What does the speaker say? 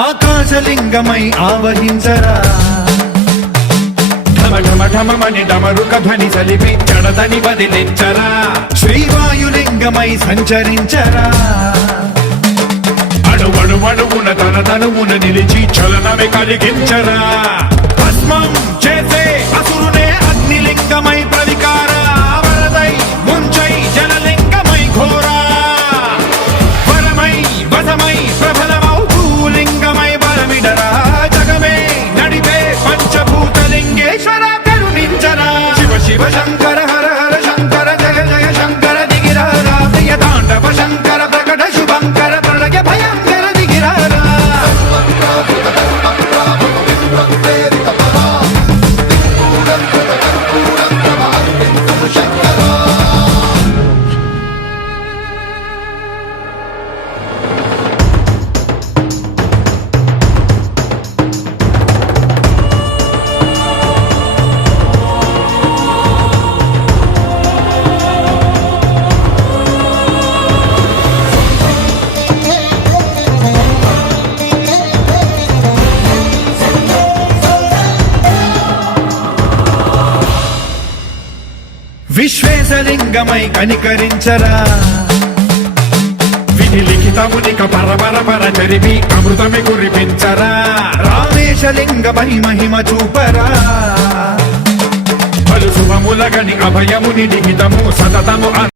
ఆకాశలింగమై ఆవహించరా ఢమఢమఢమని డమరుక ధ్వని సలిపి జడదని బదిలించరా శ్రీవాయులింగమై సంచరించరా అణువణువున తన తనువున నిలిచి చలనమే కలిగించరా భస్మం చేసే అసురునే అగ్నిలింగమై ప్రవికార వరదై ముంచై జలలింగమై ఘోరా వరమై వసమై ప్రబలమౌ భూలింగమై బలమిడరా జగమే నడిపే పంచభూతలింగేశ్వర కరుణించరా శివ శివ శంకర హర హర శంకర జయ జయ శంకర దిగిరారా ప్రియ తాండవ శంకర ప్రకట శుభంకర ప్రళయ భయంకర దిగిరారా విశ్వేశలింగమై కనికరించరా విధి లిఖితమునిక పరపర చరిపి అమృతమి కురిపించరా రామేశలింగమై మహిమ చూపరా పలు శుభములగని అభయముని నిహితము సతతము